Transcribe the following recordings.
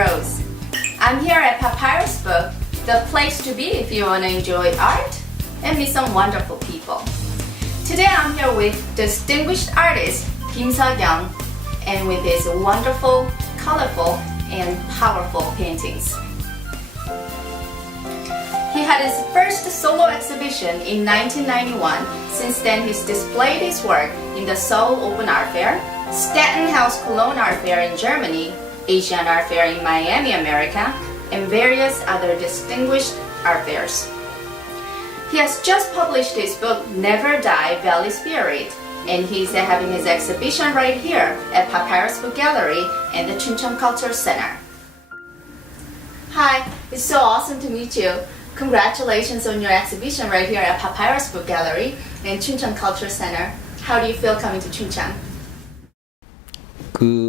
Rose. I'm here at Papyrus Book, the place to be if you want to enjoy art and meet some wonderful people. Today I'm here with distinguished artist Kim Se-kyung and with his wonderful, colorful, and powerful paintings. He had his first solo exhibition in 1991. Since then, he's displayed his work in the Seoul Open Art Fair, Staten House Cologne Art Fair in Germany, Asian Art Fair in Miami, America, and various other distinguished art fairs. He has just published his book, Never Die Valley Spirit, and he's having his exhibition right here at Papyrus Book Gallery and the Chuncheon Cultural Center. Hi, it's so awesome to meet you. Congratulations on your exhibition right here at Papyrus Book Gallery and Chuncheon Cultural Center. How do you feel coming to Chuncheon?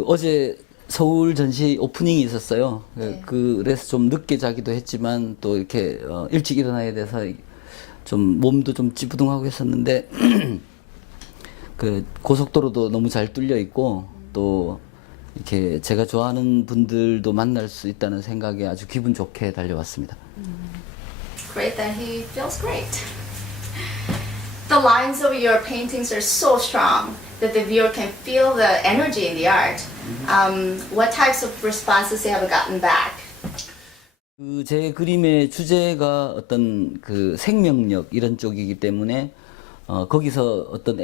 어제 서울 전시 오프닝이 있었어요. 네. 그래서 좀 늦게 자기도 했지만 또 이렇게 일찍 일어나야 돼서 좀 몸도 좀 찌부둥하고 했었는데 그 고속도로도 너무 잘 뚫려 있고 또 이렇게 제가 좋아하는 분들도 만날 수 있다는 생각에 아주 기분 좋게 달려왔습니다. Great that he feels great. The lines of your paintings are so strong that the viewer can feel the energy in the art. What types of responses have you gotten back? 제 그림의 주제가 어떤 그 생명력 이런 쪽이기 때문에 거기서 어떤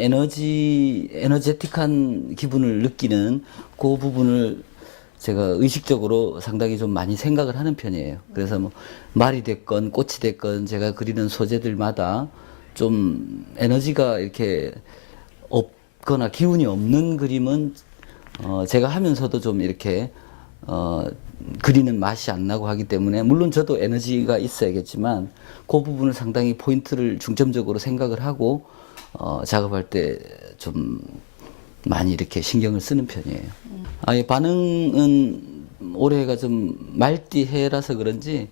에너제틱한 기분을 느끼는 그 부분을 제가 의식적으로 상당히 좀 많이 생각을 하는 편이에요. 그래서 뭐 말이 됐건 꽃이 됐건 제가 그리는 소재들마다 좀 에너지가 이렇게 없거나 기운이 없는 그림은 제가 하면서도 좀 이렇게 그리는 맛이 안 나고 하기 때문에 물론 저도 에너지가 있어야겠지만 그 부분을 상당히 포인트를 중점적으로 생각을 하고 작업할 때 좀 많이 이렇게 신경을 쓰는 편이에요. 반응은 올해가 좀 말띠해라서 그런지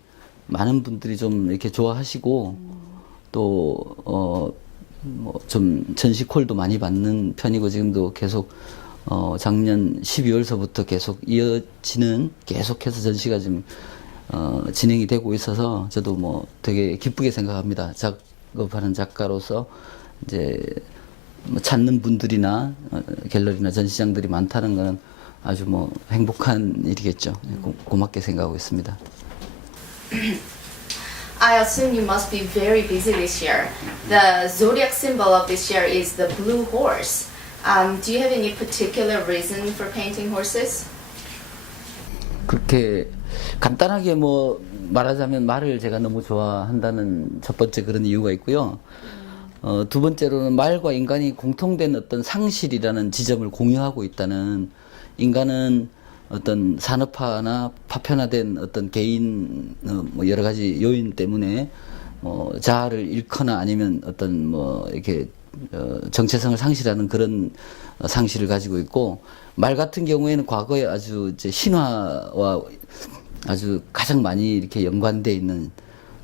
많은 분들이 좀 이렇게 좋아하시고 또 뭐 좀 전시콜도 많이 받는 편이고 지금도 계속 작년 12월서부터 계속 이어지는 계속해서 전시가 지금 진행이 되고 있어서 저도 뭐 되게 기쁘게 생각합니다. 작업하는 작가로서 이제 뭐 찾는 분들이나 갤러리나 전시장들이 많다는 것은 아주 뭐 행복한 일이겠죠. 고맙게 생각하고 있습니다. I assume you must be very busy this year. The zodiac symbol of this year is the blue horse. Do you have any particular reason for painting horses? 그렇게 간단하게 뭐 말하자면 말을 제가 너무 좋아한다는 첫 번째 그런 이유가 있고요. 두 번째로는 말과 인간이 공통된 어떤 상실이라는 지점을 공유하고 있다는, 인간은 어떤 산업화나 파편화된 어떤 개인 뭐 여러 가지 요인 때문에 자아를 잃거나 아니면 어떤 뭐 이렇게 정체성을 상실하는 그런 상실을 가지고 있고, 말 같은 경우에는 과거에 아주 이제 신화와 아주 가장 많이 이렇게 연관돼 있는,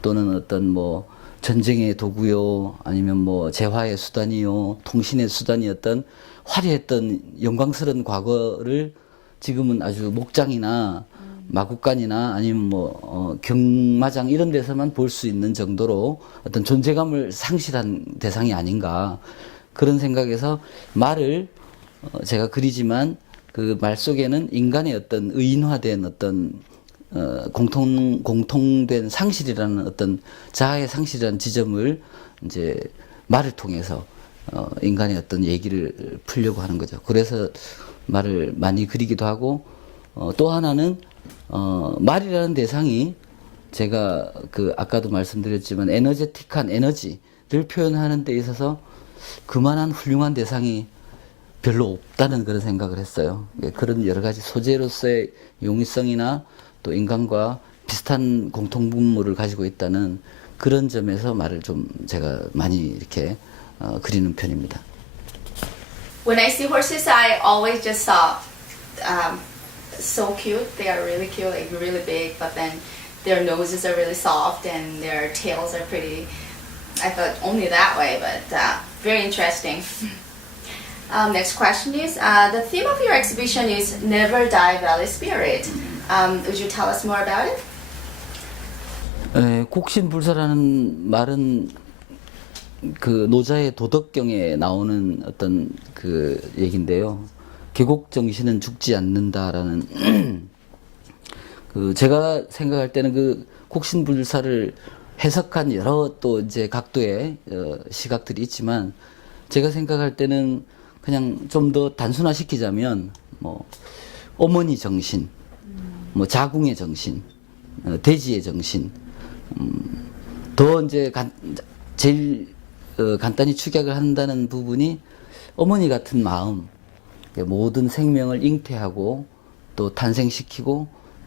또는 어떤 뭐 전쟁의 도구요, 아니면 뭐 재화의 수단이요, 통신의 수단이었던 화려했던 영광스러운 과거를 지금은 아주 목장이나 마국간이나 아니면 뭐 경마장 이런 데서만 볼 수 있는 정도로 어떤 존재감을 상실한 대상이 아닌가, 그런 생각에서 말을 제가 그리지만 그 말 속에는 인간의 어떤 의인화된 어떤 공통된 상실이라는 어떤 자아의 상실이라는 지점을 이제 말을 통해서 인간의 어떤 얘기를 풀려고 하는 거죠. 그래서 말을 많이 그리기도 하고, 또 하나는 말이라는 대상이 제가 그 아까도 말씀드렸지만 에너제틱한 에너지를 표현하는 데 있어서 그만한 훌륭한 대상이 별로 없다는 그런 생각을 했어요. 그런 여러 가지 소재로서의 용이성이나 또 인간과 비슷한 공통분모를 가지고 있다는 그런 점에서 말을 좀 제가 많이 이렇게 그리는 편입니다. When I see horses, I always just saw so cute. They are really cute, like really big, but then their noses are really soft and their tails are pretty. I thought only that way, but very interesting. Next question is, the theme of your exhibition is Never Die Valley Spirit. Would you tell us more about it? 곡신불사라는 말은 그 노자의 도덕경에 나오는 어떤 그 얘기인데요. 계곡 정신은 죽지 않는다라는 그 제가 생각할 때는 그 곡신불사를 해석한 여러 또 이제 각도의 시각들이 있지만 제가 생각할 때는 그냥 좀 더 단순화시키자면 뭐 어머니 정신, 뭐 자궁의 정신, 대지의 정신, 더 이제 제일 간단히 축약을 한다는 부분이 어머니 같은 마음, 모든 생명을 잉태하고 또 탄생시키고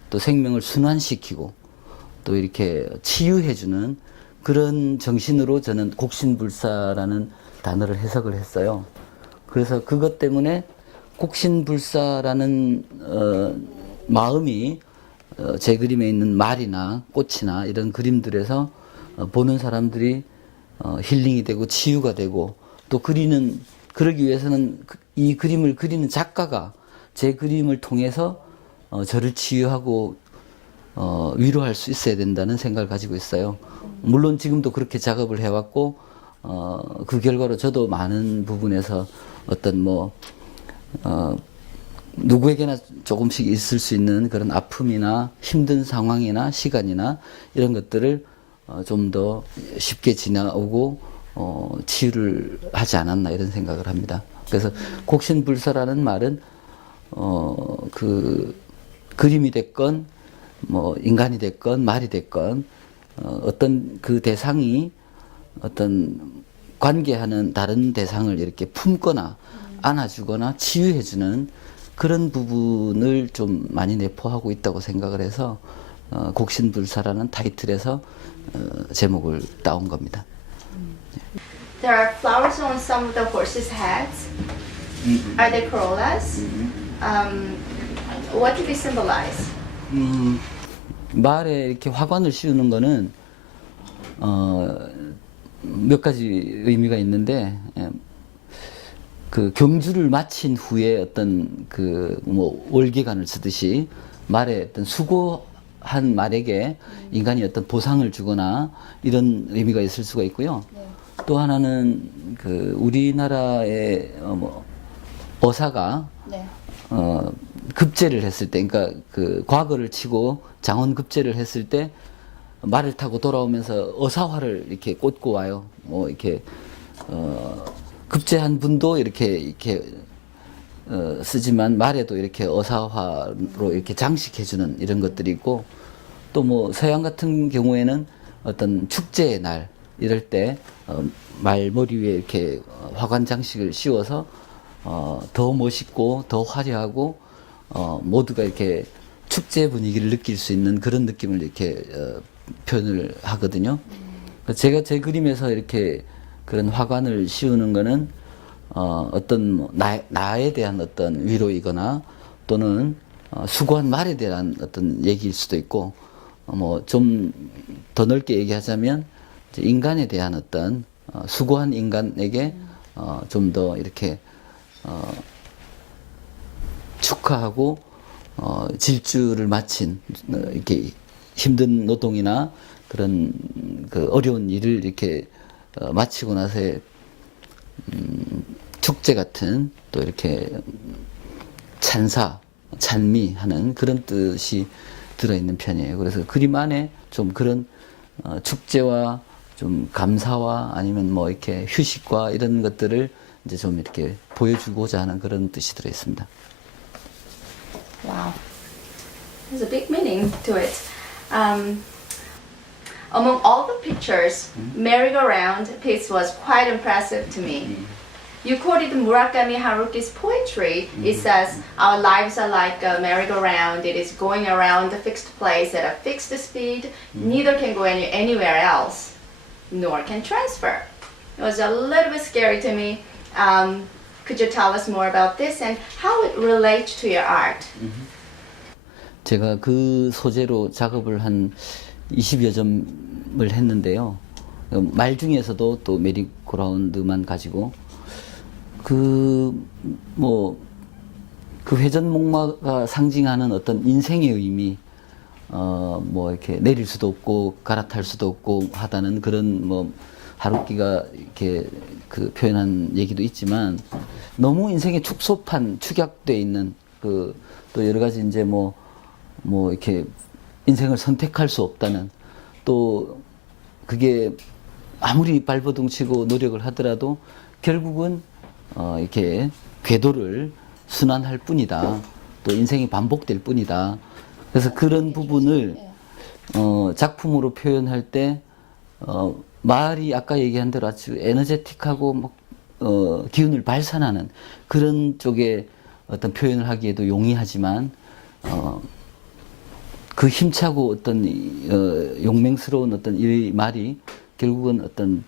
또 생명을 순환시키고 또 이렇게 치유해주는 그런 정신으로 저는 곡신불사라는 단어를 해석을 했어요. 그래서 그것 때문에 곡신불사라는 마음이 제 그림에 있는 말이나 꽃이나 이런 그림들에서 보는 사람들이 힐링이 되고 치유가 되고 또 그러기 위해서는 이 그림을 그리는 작가가 제 그림을 통해서 저를 치유하고 위로할 수 있어야 된다는 생각을 가지고 있어요. 물론 지금도 그렇게 작업을 해왔고 그 결과로 저도 많은 부분에서 어떤 누구에게나 조금씩 있을 수 있는 그런 아픔이나 힘든 상황이나 시간이나 이런 것들을 좀 더 쉽게 지나오고 치유를 하지 않았나 이런 생각을 합니다. 그래서 곡신불사라는 말은 그 그림이 됐건 뭐 인간이 됐건 말이 됐건 어떤 그 대상이 어떤 관계하는 다른 대상을 이렇게 품거나 안아주거나 치유해주는 그런 부분을 좀 많이 내포하고 있다고 생각을 해서 곡신불사라는 타이틀에서 제목을 따온 겁니다. There are flowers on some of the horses' heads. Are they corollas? What do they symbolize? 말에 이렇게 화관을 씌우는 거는 몇 가지 의미가 있는데 그 경주를 마친 후에 어떤 그 뭐 월계관을 쓰듯이 말에 어떤 수고한 말에게 인간이 어떤 보상을 주거나 이런 의미가 있을 수가 있고요. 또 하나는 그 우리나라의 어사가 네. 급제를 했을 때, 그러니까 그 과거를 치고 장원급제를 했을 때 말을 타고 돌아오면서 어사화를 이렇게 꽂고 와요. 뭐 이렇게 급제한 분도 이렇게 쓰지만 말에도 이렇게 어사화로 이렇게 장식해주는 이런 것들이 있고 또 뭐 서양 같은 경우에는 어떤 축제의 날 이럴 때 말머리 위에 이렇게 화관 장식을 씌워서 더 멋있고 더 화려하고 모두가 이렇게 축제 분위기를 느낄 수 있는 그런 느낌을 이렇게 표현을 하거든요. 제가 제 그림에서 이렇게 그런 화관을 씌우는 거는 어떤 나에 대한 어떤 위로이거나 또는 수고한 말에 대한 어떤 얘기일 수도 있고 뭐 좀 더 넓게 얘기하자면 인간에 대한 어떤 수고한 인간에게 좀 더 이렇게 축하하고 질주를 마친 이렇게 힘든 노동이나 그런 그 어려운 일을 이렇게 마치고 나서의 축제 같은 또 이렇게 찬미하는 그런 뜻이 들어있는 편이에요. 그래서 그림 안에 좀 그런 축제와 좀 감사와 아니면 뭐 이렇게 휴식과 이런 것들을 이제 좀 이렇게 보여주고자 하는 그런 뜻이 들어있습니다. Wow. There's a big meaning to it. Among all the pictures, merry-go-round piece was quite impressive to me. You quoted Murakami Haruki's poetry. It says, "Our lives are like a merry-go-round. It is going around a fixed place at a fixed speed. Neither can go anywhere else, nor can transfer." It was a little bit scary to me. Could you tell us more about this and how it relates to your art? 제가 그 소재로 작업을 한 20여 점을 했는데요. 말 중에서도 또 메리고라운드만 가지고 그 회전목마가 상징하는 어떤 인생의 의미, 뭐 이렇게 내릴 수도 없고 갈아탈 수도 없고 하다는 그런 뭐 하루키가 이렇게 그 표현한 얘기도 있지만 너무 인생의 축소판, 축약돼 있는 그 또 여러 가지 이제 뭐 이렇게 인생을 선택할 수 없다는 또 그게 아무리 발버둥 치고 노력을 하더라도 결국은 이렇게 궤도를 순환할 뿐이다. 또 인생이 반복될 뿐이다. 그래서 그런 부분을 작품으로 표현할 때 말이 아까 얘기한 대로 아주 에너제틱하고 막 기운을 발산하는 그런 쪽에 어떤 표현을 하기에도 용이하지만 그 힘차고 어떤 용맹스러운 어떤 이 말이 결국은 어떤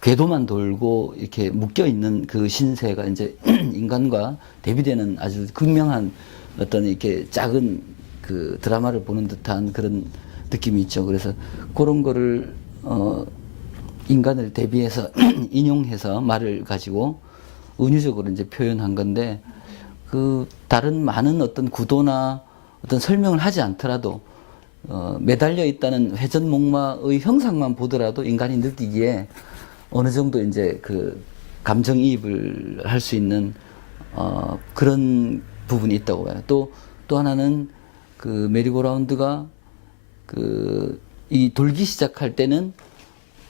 궤도만 돌고 이렇게 묶여 있는 그 신세가 이제 인간과 대비되는 아주 극명한 어떤 이렇게 작은 그 드라마를 보는 듯한 그런 느낌이 있죠. 그래서 그런 거를 인간을 대비해서 인용해서 말을 가지고 은유적으로 이제 표현한 건데 그 다른 많은 어떤 구도나 어떤 설명을 하지 않더라도 매달려 있다는 회전목마의 형상만 보더라도 인간이 느끼기에 어느 정도 이제 그 감정이입을 할 수 있는 그런 부분이 있다고 봐요. 또 하나는 그 메리고라운드가 그 이 돌기 시작할 때는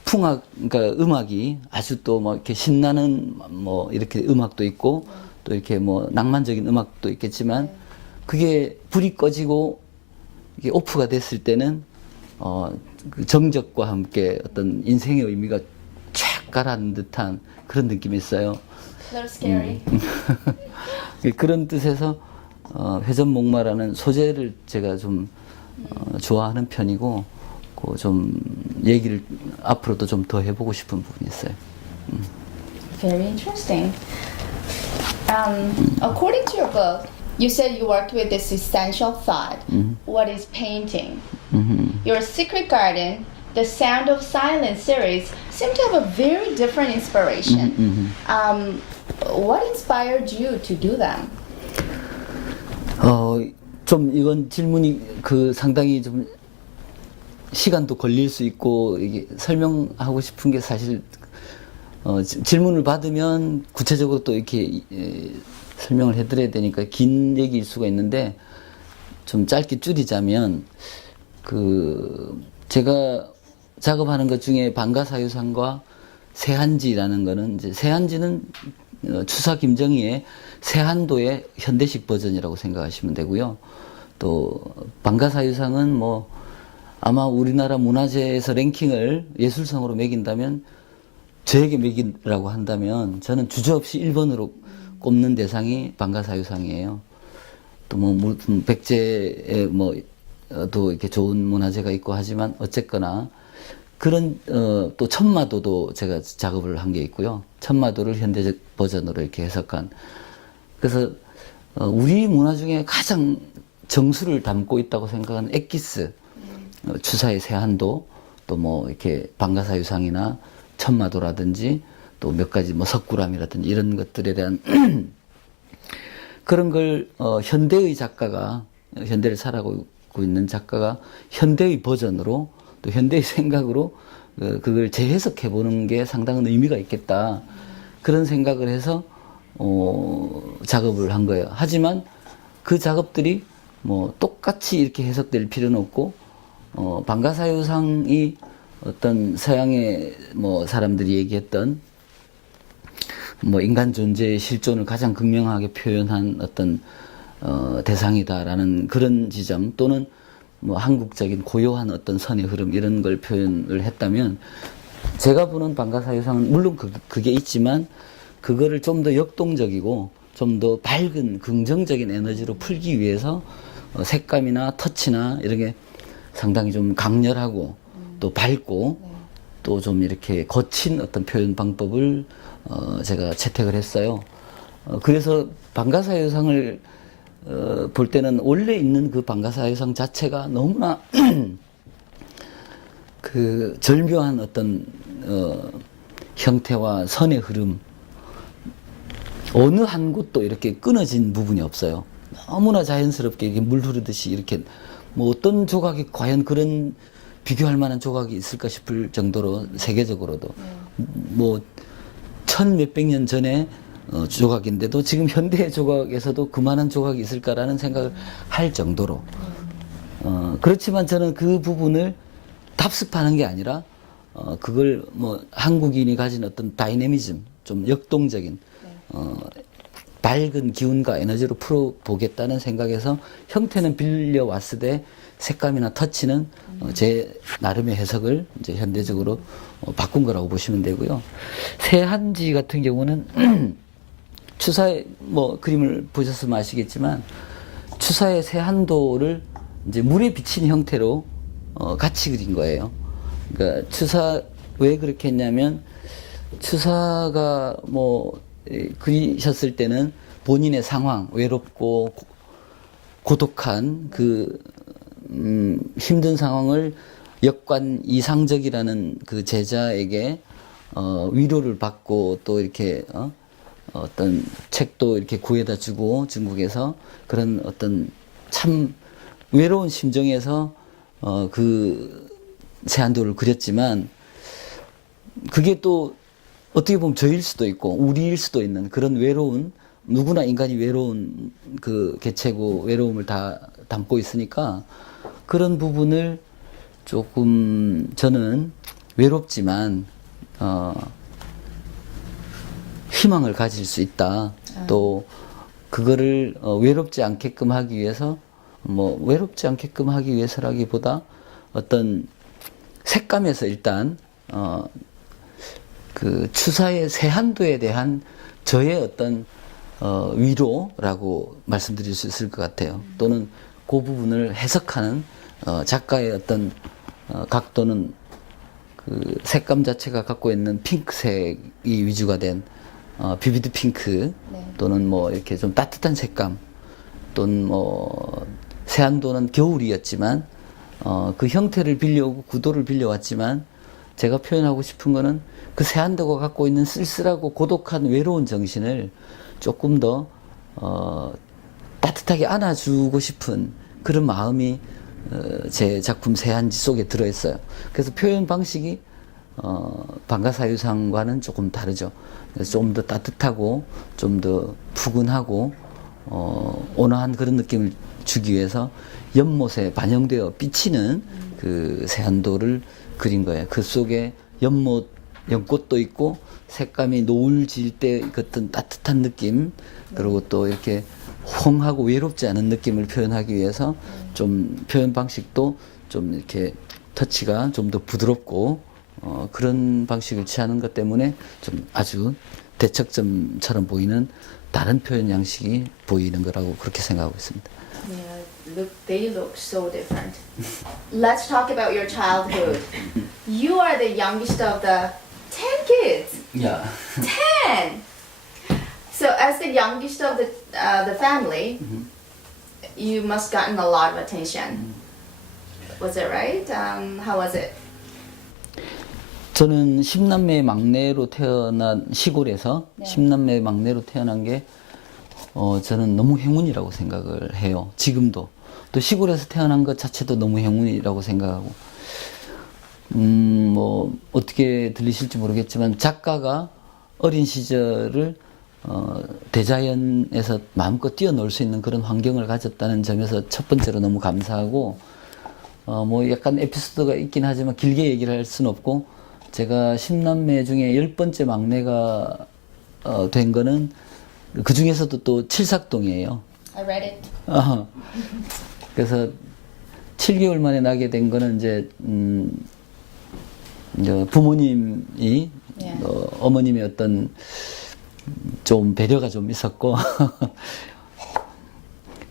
풍악, 그러니까 음악이 아주 또 뭐 이렇게 신나는 뭐 이렇게 음악도 있고 또 이렇게 뭐 낭만적인 음악도 있겠지만 그게 불이 꺼지고 이게 오프가 됐을 때는 그 정적과 함께 어떤 인생의 의미가 쫙 가라앉는 듯한 그런 느낌이 있어요. Little scary. 그런 뜻에서 회전목마라는 소재를 제가 좀 좋아하는 편이고 그 좀 얘기를 앞으로도 좀 더 해보고 싶은 부분이 있어요. Very interesting. According to your book, you said you worked with this essential thought. What is painting? Your Secret Garden, the Sound of Silence series seem to have a very different inspiration. What inspired you to do them? 좀 이건 질문이 그 상당히 좀 시간도 걸릴 수 있고 이게 설명하고 싶은 게 사실 질문을 받으면 구체적으로 또 이렇게 설명을 해드려야 되니까 긴 얘기일 수가 있는데 좀 짧게 줄이자면 그 제가 작업하는 것 중에 방가사유상과 세한지라는 거는 이제 세한지는 추사 김정희의 세한도의 현대식 버전이라고 생각하시면 되고요. 또 방가사유상은 뭐 아마 우리나라 문화재에서 랭킹을 예술성으로 매긴다면 저에게 매기라고 한다면 저는 주저없이 1번으로 꼽는 대상이 방가사유상이에요. 또 뭐 무슨 백제에 뭐또 이렇게 좋은 문화재가 있고 하지만 어쨌거나 그런 또 천마도도 제가 작업을 한 게 있고요. 천마도를 현대적 버전으로 이렇게 해석한. 그래서 우리 문화 중에 가장 정수를 담고 있다고 생각하는 엑기스, 추사의 세한도, 또 뭐 이렇게 방가사유상이나 천마도라든지 또 몇 가지 뭐 석굴암이라든지 이런 것들에 대한 그런 걸 현대의 작가가, 현대를 살아가고 있는 작가가 현대의 버전으로 또 현대의 생각으로 그걸 재해석해 보는 게 상당한 의미가 있겠다. 그런 생각을 해서 작업을 한 거예요. 하지만 그 작업들이 뭐 똑같이 이렇게 해석될 필요는 없고 방가사유상이 어떤 서양의 뭐 사람들이 얘기했던 뭐 인간 존재의 실존을 가장 극명하게 표현한 어떤 대상이다라는 그런 지점 또는 뭐 한국적인 고요한 어떤 선의 흐름 이런 걸 표현을 했다면 제가 보는 방가사유상은 물론 그게 있지만 그거를 좀 더 역동적이고 좀 더 밝은 긍정적인 에너지로 풀기 위해서 색감이나 터치나 이런 게 상당히 좀 강렬하고 또 밝고 또 좀 이렇게 거친 어떤 표현 방법을 제가 채택을 했어요. 그래서 방가사유상을 볼 때는 원래 있는 그 방가사유상 자체가 너무나 그 절묘한 어떤 형태와 선의 흐름 어느 한 곳도 이렇게 끊어진 부분이 없어요. 너무나 자연스럽게 이렇게 물 흐르듯이 이렇게 뭐 어떤 조각이 과연 그런 비교할 만한 조각이 있을까 싶을 정도로 세계적으로도 뭐 천 몇백 년 전에 조각인데도 지금 현대 조각에서도 그만한 조각이 있을까라는 생각을 할 정도로 그렇지만 저는 그 부분을 답습하는 게 아니라 그걸 뭐 한국인이 가진 어떤 다이내미즘 좀 역동적인 밝은 기운과 에너지로 풀어보겠다는 생각에서 형태는 빌려왔으되 색감이나 터치는 제 나름의 해석을 이제 현대적으로 바꾼 거라고 보시면 되고요. 세한지 같은 경우는 추사의 뭐 그림을 보셨으면 아시겠지만 추사의 세한도를 이제 물에 비친 형태로 같이 그린 거예요. 그러니까 추사 왜 그렇게 했냐면 추사가 뭐 그리셨을 때는 본인의 상황, 외롭고 고독한 그 힘든 상황을 역관 이상적이라는 그 제자에게 위로를 받고 또 이렇게 어떤 책도 이렇게 구해다 주고 중국에서 그런 어떤 참 외로운 심정에서 그 세한도를 그렸지만 그게 또 어떻게 보면 저일 수도 있고 우리일 수도 있는 그런 외로운 누구나 인간이 외로운 그 개체고 외로움을 다 담고 있으니까 그런 부분을 조금 저는 외롭지만 희망을 가질 수 있다. 또 그거를 외롭지 않게끔 하기 위해서 뭐 외롭지 않게끔 하기 위해서라기보다 어떤 색감에서 일단 그 추사의 세한도에 대한 저의 어떤 위로라고 말씀드릴 수 있을 것 같아요. 또는 그 부분을 해석하는 작가의 어떤 각도는 그 색감 자체가 갖고 있는 핑크색이 위주가 된 비비드 핑크 또는 뭐 이렇게 좀 따뜻한 색감 또는 뭐 세한도는 겨울이었지만 그 형태를 빌려오고 구도를 빌려왔지만 제가 표현하고 싶은 거는 그 세한도가 갖고 있는 쓸쓸하고 고독한 외로운 정신을 조금 더 따뜻하게 안아주고 싶은 그런 마음이 제 작품 세한지 속에 들어있어요. 그래서 표현 방식이 방가사유상과는 조금 다르죠. 그래서 좀 더 따뜻하고 좀 더 푸근하고 온화한 그런 느낌을 주기 위해서 연못에 반영되어 비치는 그 세한도를 그린 거예요. 그 속에 연못, 연꽃도 있고 색감이 노을 질 때 어떤 따뜻한 느낌 그리고 또 이렇게 홈하고 외롭지 않은 느낌을 표현하기 위해서 좀 표현 방식도 좀 이렇게 터치가 좀 더 부드럽고 그런 방식을 취하는 것 때문에 좀 아주 대척점처럼 보이는 다른 표현 양식이 보이는 거라고 그렇게 생각하고 있습니다. Yeah, they look so different. Let's talk about your childhood. You are the youngest of the 10 kids. Yeah. 10! So as the youngest of the family, you must gotten a lot of attention. Was it right? How was it? 저는 10남매 막내로 태어난 시골에서 10남매 막내로 태어난 게 저는 너무 행운이라고 생각을 해요. 지금도. 또 시골에서 태어난 것 자체도 너무 행운이라고 생각하고 뭐 어떻게 들리실지 모르겠지만 작가가 어린 시절을 대자연에서 마음껏 뛰어놀 수 있는 그런 환경을 가졌다는 점에서 첫 번째로 너무 감사하고 뭐 약간 에피소드가 있긴 하지만 길게 얘기를 할 수는 없고 제가 10남매 중에 10번째 막내가 된 거는 그 중에서도 또 칠삭동이에요. I read it. 그래서 7개월 만에 나게 된 거는 이제 부모님이 어머님의 어떤 좀 배려가 좀 있었고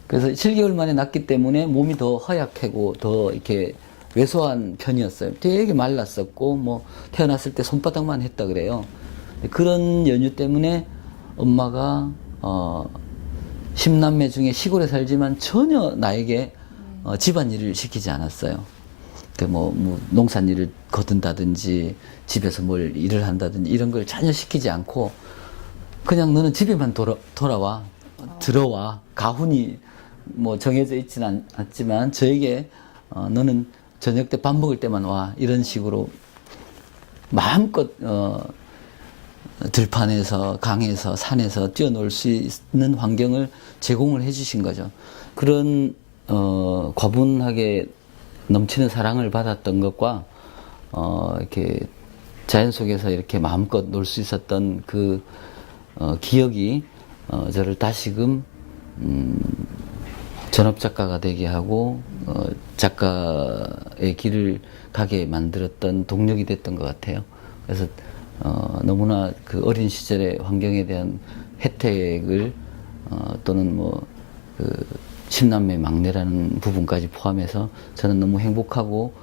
그래서 7개월 만에 낳기 때문에 몸이 더 허약하고 더 이렇게 왜소한 편이었어요. 되게 말랐었고 뭐 태어났을 때 손바닥만 했다 그래요. 그런 연유 때문에 엄마가 10남매 중에 시골에 살지만 전혀 나에게 집안일을 시키지 않았어요. 그 뭐 농산일을 거둔다든지 집에서 뭘 일을 한다든지 이런 걸 전혀 시키지 않고 그냥 너는 집에만 들어와 가훈이 뭐 정해져 있지는 않지만 저에게 너는 저녁 때 밥 먹을 때만 와 이런 식으로 마음껏 들판에서 강에서 산에서 뛰어놀 수 있는 환경을 제공을 해주신 거죠. 그런 과분하게 넘치는 사랑을 받았던 것과 이렇게 자연 속에서 이렇게 마음껏 놀 수 있었던 그 기억이 저를 다시금 전업 작가가 되게 하고 작가의 길을 가게 만들었던 동력이 됐던 것 같아요. 그래서 너무나 그 어린 시절의 환경에 대한 혜택을 또는 뭐 그 10남매 막내라는 부분까지 포함해서 저는 너무 행복하고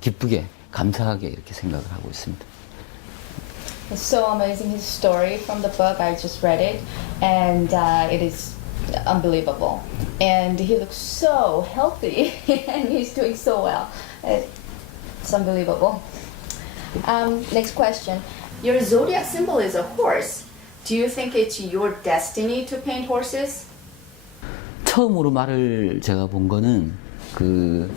기쁘게 감사하게 이렇게 생각을 하고 있습니다. It's so amazing his story from the book. I just read it, and it is unbelievable. And he looks so healthy, and he's doing so well. It's unbelievable. Next question. Your zodiac symbol is a horse. Do you think it's your destiny to paint horses? 처음으로 말을 제가 본 거는 그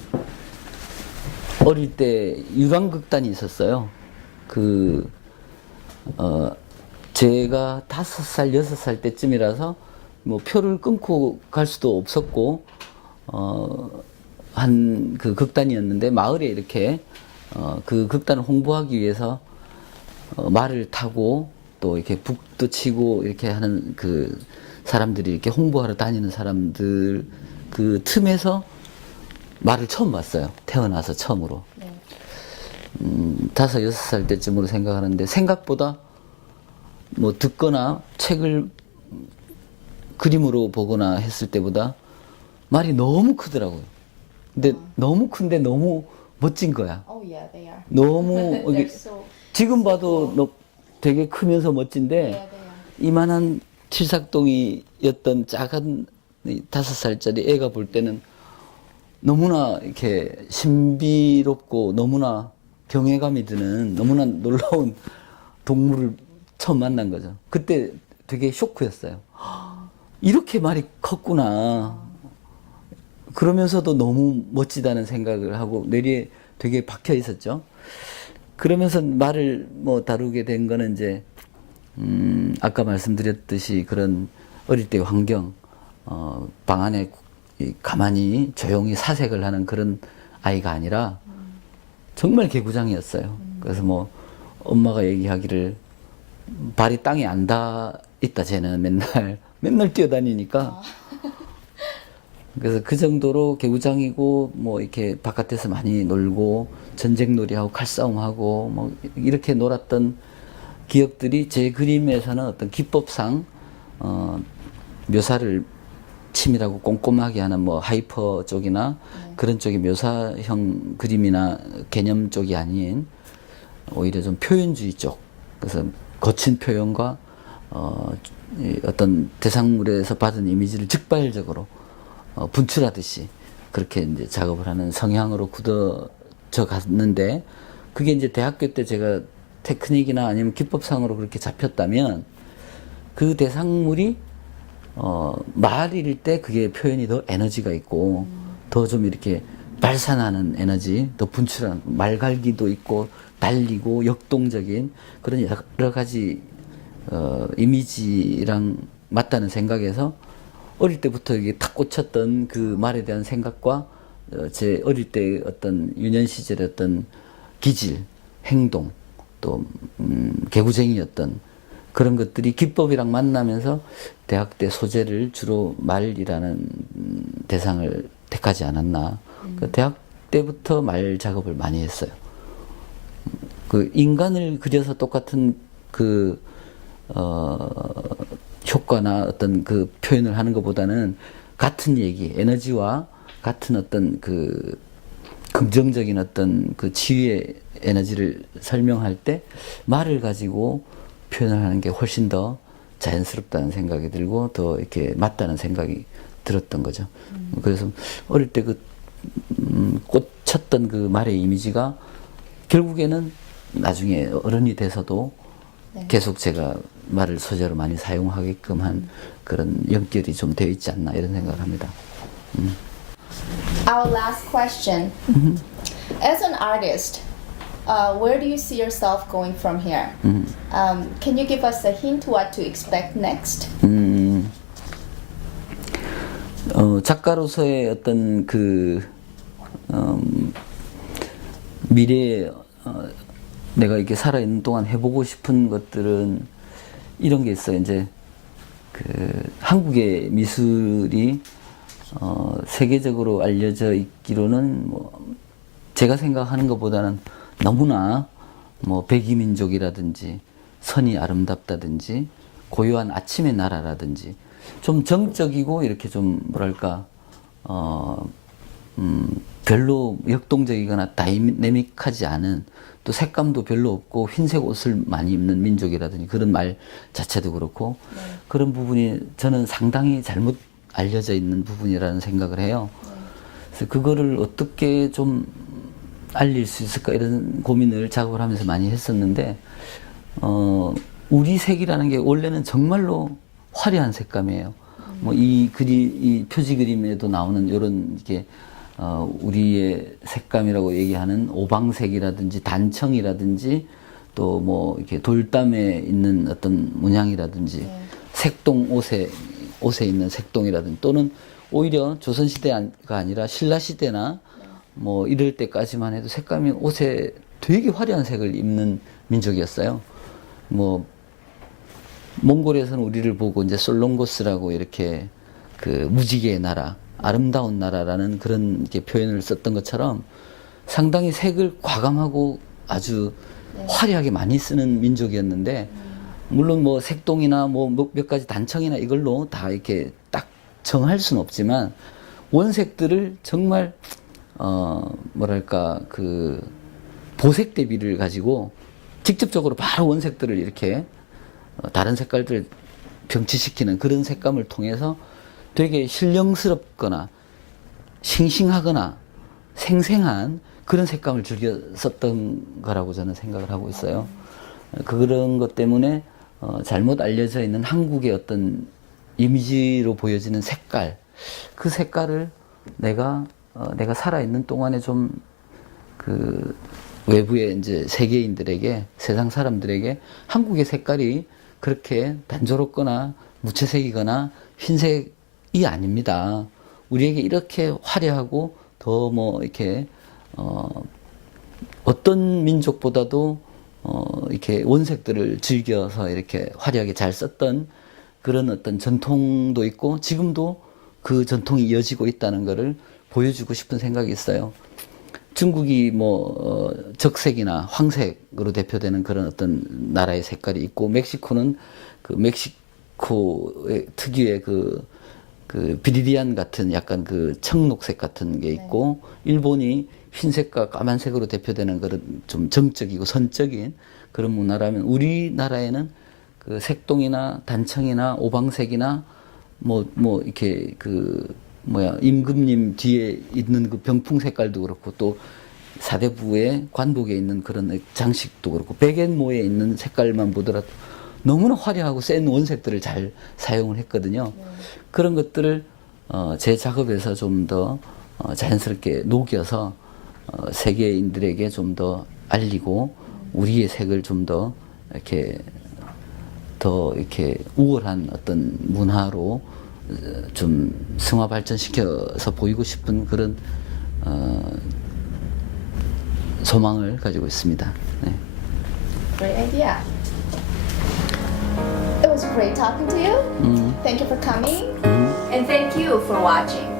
어릴 때 유랑극단이 있었어요. 제가 5살, 6살 때쯤이라서 뭐 표를 끊고 갈 수도 없었고 한 그 극단이었는데 마을에 이렇게 그 극단을 홍보하기 위해서 말을 타고 또 이렇게 북도 치고 이렇게 하는 그 사람들이 이렇게 홍보하러 다니는 사람들 그 틈에서 말을 처음 봤어요. 태어나서 처음으로. 네. 5, 6살 때쯤으로 생각하는데 생각보다 뭐 듣거나 책을 그림으로 보거나 했을 때보다 말이 너무 크더라고요. 근데 너무 큰데 너무 멋진 거야. Oh yeah, they are. 너무 They're 이게 지금 봐도 되게 크면서 멋진데 Yeah, they are. 이만한 칠삭동이였던 작은 5살짜리 애가 볼 때는 너무나 이렇게 신비롭고 너무나 경외감이 드는 너무나 놀라운 동물을 처음 만난 거죠. 그때 되게 쇼크였어요. 이렇게 말이 컸구나. 그러면서도 너무 멋지다는 생각을 하고 뇌리에 되게 박혀 있었죠. 그러면서 말을 뭐 다루게 된 거는 이제 아까 말씀드렸듯이 그런 어릴 때의 환경, 방 안에 가만히 조용히 사색을 하는 그런 아이가 아니라 정말 개구장이었어요. 그래서 뭐 엄마가 얘기하기를 발이 땅에 안 닿아 있다 쟤는 맨날 뛰어다니니까. 그래서 그 정도로 개구장이고 뭐 이렇게 바깥에서 많이 놀고 전쟁놀이하고 칼싸움하고 뭐 이렇게 놀았던 기억들이 제 그림에서는 어떤 기법상 묘사를 치밀하고 꼼꼼하게 하는 뭐 하이퍼 쪽이나 그런 쪽의 묘사형 그림이나 개념 쪽이 아닌 오히려 좀 표현주의 쪽. 그래서 거친 표현과 어떤 대상물에서 받은 이미지를 즉발적으로 분출하듯이 그렇게 이제 작업을 하는 성향으로 굳어져 갔는데 그게 이제 대학교 때 제가 테크닉이나 아니면 기법상으로 그렇게 잡혔다면 그 대상물이 말일 때 그게 표현이 더 에너지가 있고 더 좀 이렇게 발산하는 에너지, 더 분출하는 말갈기도 있고 달리고 역동적인 그런 여러 가지 이미지랑 맞다는 생각에서 어릴 때부터 이게 탁 꽂혔던 그 말에 대한 생각과 제 어릴 때 어떤 유년 시절의 어떤 기질, 행동, 또 개구쟁이였던 그런 것들이 기법이랑 만나면서 대학 때 소재를 주로 말이라는 대상을 택하지 않았나. 그 대학 때부터 말 작업을 많이 했어요. 그 인간을 그려서 똑같은 그 효과나 어떤 그 표현을 하는 것보다는 같은 얘기, 에너지와 같은 어떤 그 긍정적인 어떤 그 치유의 에너지를 설명할 때 말을 가지고 표현을 하는 게 훨씬 더 자연스럽다는 생각이 들고 더 이렇게 맞다는 생각이 들었던 거죠. 그래서 어릴 때 그 꽂혔던 그 말의 이미지가 결국에는 나중에 어른이 돼서도 계속 제가 말을 소재로 많이 사용하게끔 한 그런 연결이 좀 되어 있지 않나 이런 생각을 합니다. Our last question. As an artist, where do you see yourself going from here? Can you give us a hint what to expect next? 작가로서의 어떤 미래에 내가 이렇게 살아있는 동안 해보고 싶은 것들은 이런 게 있어요. 이제 한국의 미술이 세계적으로 알려져 있기로는 제가 생각하는 것보다는 너무나 백이민족이라든지 선이 아름답다든지 고요한 아침의 나라라든지 좀 정적이고 이렇게 좀 뭐랄까 별로 역동적이거나 다이내믹하지 않은 또 색감도 별로 없고 흰색 옷을 많이 입는 민족이라든지 그런 말 자체도 그렇고 그런 부분이 저는 상당히 잘못 알려져 있는 부분이라는 생각을 해요. 그래서 그거를 어떻게 좀 알릴 수 있을까 이런 고민을 작업을 하면서 많이 했었는데 우리 색이라는 게 원래는 정말로 화려한 색감이에요. 이 표지 그림에도 나오는 이런 이게 우리의 색감이라고 얘기하는 오방색이라든지 단청이라든지 또 이렇게 돌담에 있는 어떤 문양이라든지 색동 옷에 있는 색동이라든지 또는 오히려 조선시대가 아니라 신라시대나 이럴 때까지만 해도 색감이 옷에 되게 화려한 색을 입는 민족이었어요. 몽골에서는 우리를 보고 이제 솔롱고스라고 이렇게 무지개의 나라, 아름다운 나라라는 그런 이렇게 표현을 썼던 것처럼 상당히 색을 과감하고 아주 화려하게 많이 쓰는 민족이었는데 물론 색동이나 몇 가지 단청이나 이걸로 다 이렇게 딱 정할 수는 없지만 원색들을 정말 뭐랄까 보색 대비를 가지고 직접적으로 바로 원색들을 이렇게 다른 색깔들을 병치시키는 그런 색감을 통해서 되게 신령스럽거나 싱싱하거나 생생한 그런 색감을 즐겨 썼던 거라고 저는 생각을 하고 있어요. 그런 것 때문에 잘못 알려져 있는 한국의 어떤 이미지로 보여지는 색깔, 그 색깔을 내가 살아있는 동안에 좀 외부의 이제 세계인들에게, 세상 사람들에게 한국의 색깔이 그렇게 단조롭거나 무채색이거나 흰색이 아닙니다. 우리에게 이렇게 화려하고 더 이렇게 어떤 민족보다도 이렇게 원색들을 즐겨서 이렇게 화려하게 잘 썼던 그런 어떤 전통도 있고 지금도 그 전통이 이어지고 있다는 것을 보여주고 싶은 생각이 있어요. 중국이 적색이나 황색으로 대표되는 그런 어떤 나라의 색깔이 있고 멕시코는 멕시코의 특유의 비리디안 같은 약간 청록색 같은 게 있고 일본이 흰색과 까만색으로 대표되는 그런 좀 정적이고 선적인 그런 문화라면 우리나라에는 색동이나 단청이나 오방색이나 이렇게 임금님 뒤에 있는 병풍 색깔도 그렇고 또 사대부의 관복에 있는 그런 장식도 그렇고 백앤모에 있는 색깔만 보더라도 너무나 화려하고 센 원색들을 잘 사용을 했거든요. 그런 것들을 제 작업에서 좀 더 자연스럽게 녹여서 세계인들에게 좀 더 알리고 우리의 색을 좀 더 이렇게 우월한 어떤 문화로 좀 승화 발전시켜서 보이고 싶은 그런 소망을 가지고 있습니다. 네. Great idea. It was great talking to you. Thank you for coming. And thank you for watching.